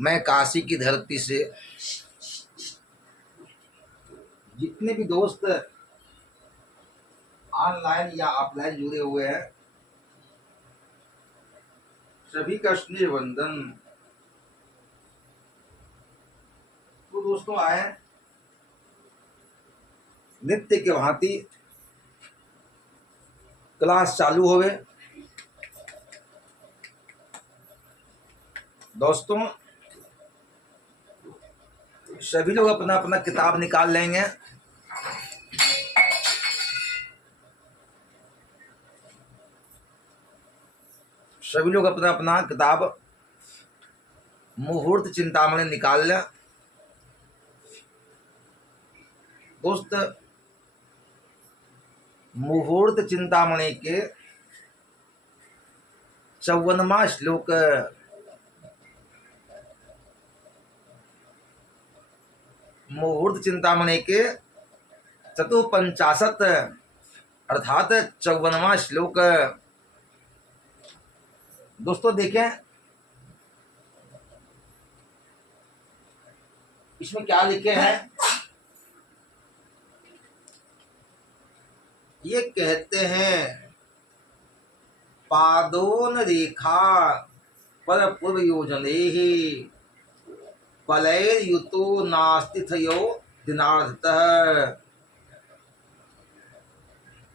मैं काशी की धरती से जितने भी दोस्त ऑनलाइन या ऑफलाइन जुड़े हुए हैं सभी का स्नेह वंदन। तो दोस्तों आए नित्य के भांति क्लास चालू हो गए। दोस्तों सभी लोग अपना अपना किताब निकाल लेंगे। सभी लोग अपना अपना किताब मुहूर्त चिंतामणि निकाल लें। दोस्त मुहूर्त चिंतामणि के 54वां श्लोक मुहूर्त चिंतामणि के 54 अर्थात 54वां श्लोक दोस्तों देखें इसमें क्या लिखे हैं। ये कहते हैं पादोन रेखा पर पूर्व योजने ही पलैर युतो नास्तिथयो दिनार्थतः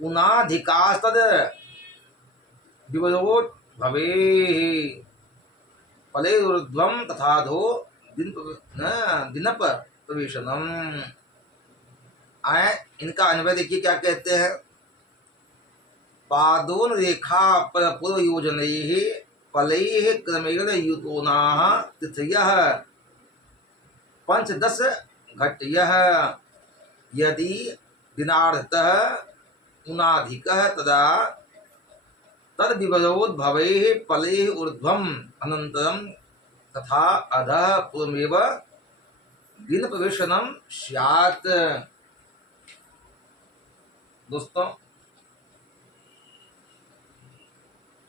उनाधिकास्तद विवरोध भवे पलैरुर्ध्वं तथाधो दिनप प्रवेशनम। आए इनका अन्वय देखिए क्या कहते हैं। पादोन रेखा पर पूर्व योजनैः फलैः क्रमेण युतोनाः तिथयः पंचदश घट्यः यदि दिनार्थतः उनाधिकः तदा तद विवरोध भवेः फलैः ऊर्ध्वम् अनन्तरं तथा अधः पूर्वमेव दिन प्रवेशनम स्यात्। दोस्तों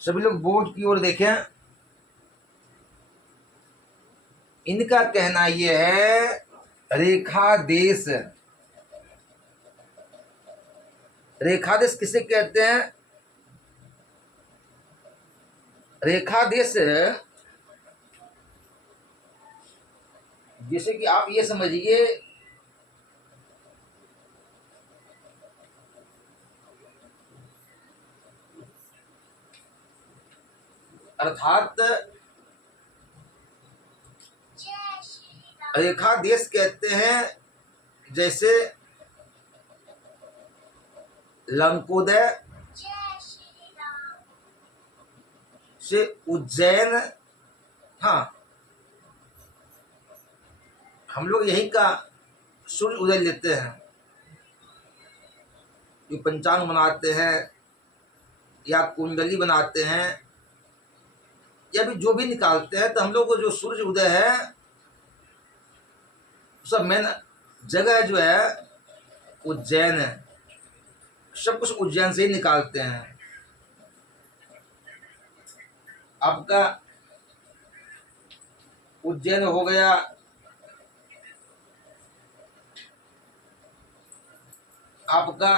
सभी लोग बोर्ड की ओर देखें। इनका कहना यह है रेखा देश। रेखा देश किसे कहते हैं। रेखा देश जैसे कि आप ये समझिए अर्थात रेखा देश कहते हैं जैसे लंकोदय से उज्जैन। हाँ हम लोग यही का सूर्य उदय लेते हैं जो पंचांग बनाते हैं या कुंडली बनाते हैं या भी जो भी निकालते हैं। तो हम लोग को जो सूर्य उदय है सब मेन जगह जो है उज्जैन है। सब कुछ उज्जैन से ही निकालते हैं। आपका उज्जैन हो गया, आपका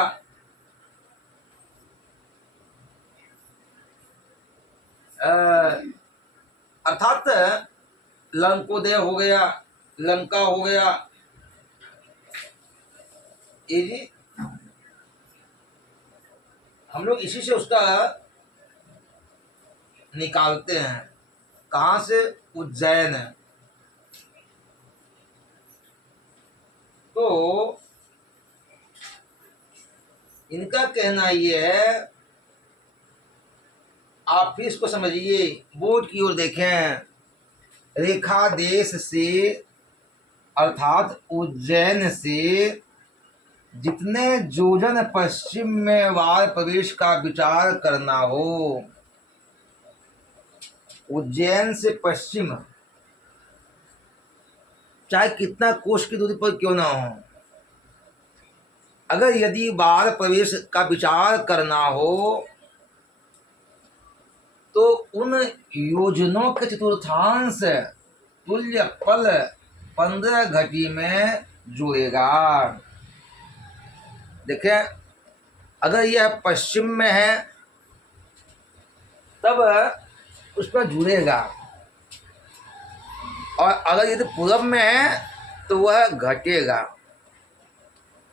अर्थात लंकोदय हो गया, लंका हो गया। ये जी हम लोग इसी से उसका निकालते हैं। कहाँ से। उज्जैन। तो इनका कहना यह है आप फिर इसको समझिए बोर्ड की ओर देखें। रेखा देश से अर्थात उज्जैन से जितने योजन पश्चिम में वार प्रवेश का विचार करना हो, उज्जैन से पश्चिम चाहे कितना कोष की दूरी पर क्यों ना हो, अगर यदि वार प्रवेश का विचार करना हो तो उन योजनों के चतुर्थांश तुल्य फल 15 घटी में जुड़ेगा। देखें, अगर यह पश्चिम में है तब उस पर जुड़ेगा, और अगर यदि पूरब में है तो वह घटेगा।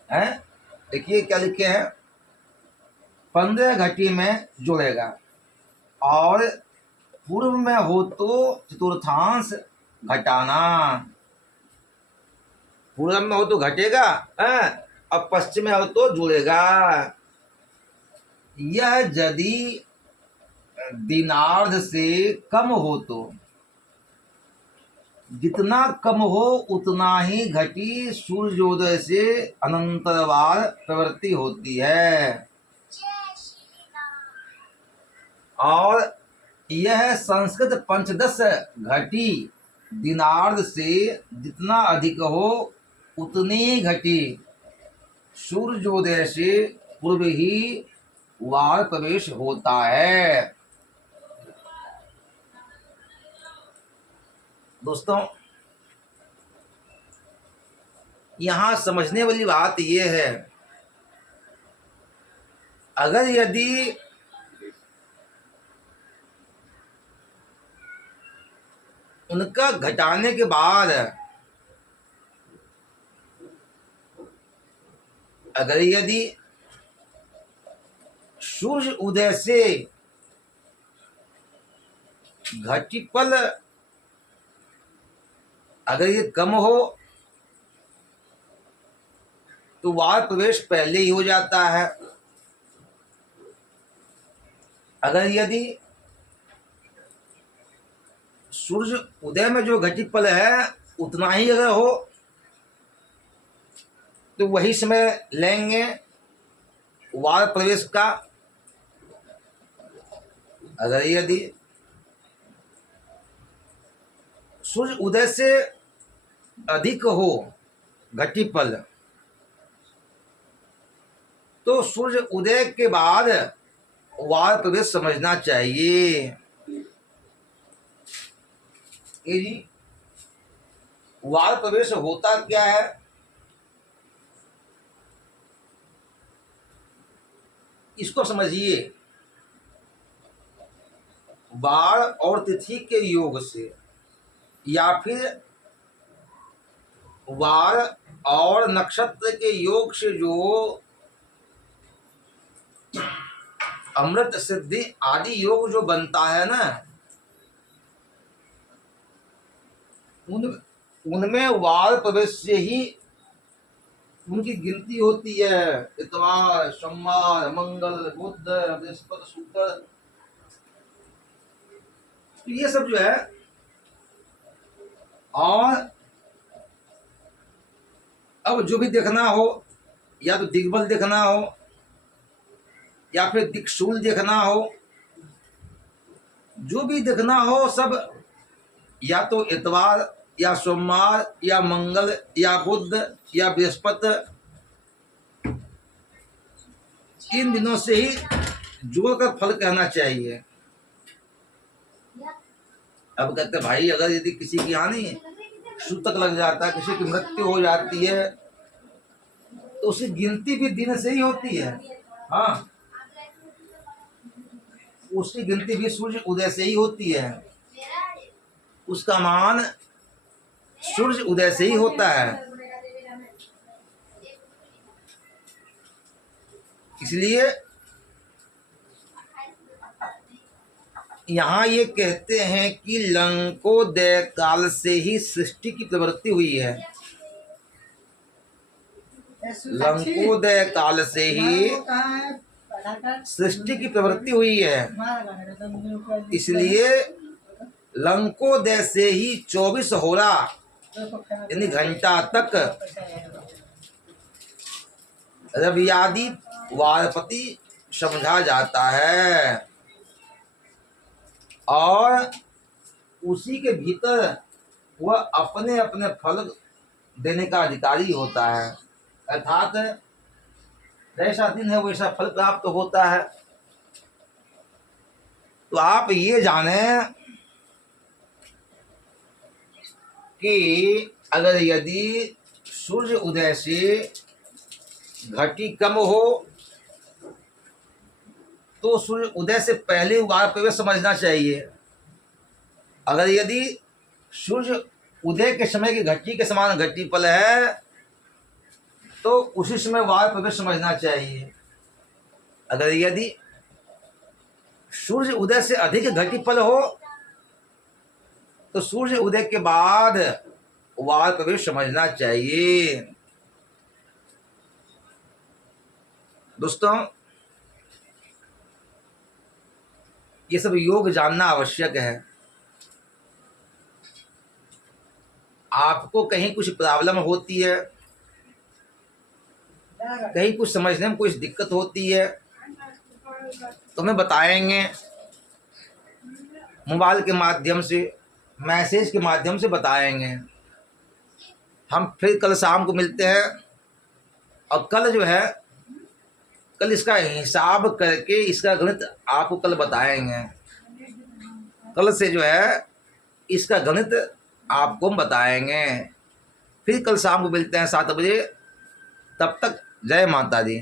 है, देखिए क्या लिखे हैं, 15 घटी में जुड़ेगा, और पूर्व में हो तो चतुर्थांश घटाना। पूर्व में हो तो घटेगा, और पश्चिम में हो तो जुड़ेगा। यह यदि दिनार्ध से कम हो तो, जितना कम हो उतना ही घटी सूर्योदय से अनंतरवार प्रवृत्ति होती है। और यह संस्कृत पंचदश घटी दिनार्ध से जितना अधिक हो उतनी घटी सूर्योदय से पूर्व ही वार प्रवेश होता है। दोस्तों, यहां समझने वाली बात यह है, अगर यदि उनका घटाने के बाद अगर यदि सूर्य उदय से घटीपल अगर ये कम हो तो वार प्रवेश पहले ही हो जाता है। अगर यदि सूर्य उदय में जो घटीपल है उतना ही अगर हो तो वही समय लेंगे वार प्रवेश का। अगर यदि सूर्य उदय से अधिक हो घटीपल तो सूर्य उदय के बाद वार प्रवेश समझना चाहिए। ये जी वार प्रवेश होता क्या है? इसको समझिए। वार और तिथि के योग से या फिर वार और नक्षत्र के योग से जो अमृत सिद्धि आदि योग जो बनता है ना, उनमें वार प्रवेश से ही उनकी गिनती होती है। इतवार, सोमवार, मंगल, बुध, बृहस्पति, शुक्र, तो ये सब जो है। और अब जो भी देखना हो, या तो दिग्बल देखना हो या फिर दिक्सूल देखना हो, जो भी देखना हो सब या तो इतवार या सोमवार या मंगल या बुध या बृहस्पति, इन दिनों से ही जोड़कर फल कहना चाहिए। अब कहते भाई अगर यदि किसी की यहाँ नहीं सूतक लग जाता है, किसी की मृत्यु हो जाती है तो उसकी गिनती भी दिन से ही होती है। हाँ, उसकी गिनती भी सूर्य उदय से ही होती है। उसका मान सूर्य उदय से ही होता है। इसलिए यहाँ ये कहते हैं कि लंकोदय काल से ही सृष्टि की प्रवृत्ति हुई है। लंकोदय काल से ही सृष्टि की प्रवृत्ति हुई है। इसलिए लंकोदय से ही 24 होरा यानी घंटा तक रवियादि वारपति समझा जाता है, और उसी के भीतर वह अपने अपने फल देने का अधिकारी होता है। अर्थात जैसा दिन है वैसा फल प्राप्त होता है। तो आप ये जाने कि अगर यदि सूर्य उदय से घटी कम हो तो सूर्य उदय से पहले वार प्रवेश समझना चाहिए। अगर यदि सूर्य उदय के समय की घटी के समान घटी पल है तो उसी समय वार प्रवेश समझना चाहिए। अगर यदि सूर्य उदय से अधिक घटी पल हो तो सूर्य उदय के बाद वार प्रवेश समझना चाहिए। दोस्तों, ये सब योग जानना आवश्यक है। आपको कहीं कुछ प्रॉब्लम होती है, कहीं कुछ समझने में कुछ दिक्कत होती है तो हमें बताएंगे, मोबाइल के माध्यम से, मैसेज के माध्यम से बताएंगे। हम फिर कल शाम को मिलते हैं और कल जो है कल इसका हिसाब करके इसका गणित आपको कल बताएंगे। कल से जो है इसका गणित आपको हम बताएंगे। फिर कल शाम को मिलते हैं 7 बजे। तब तक जय माता दी।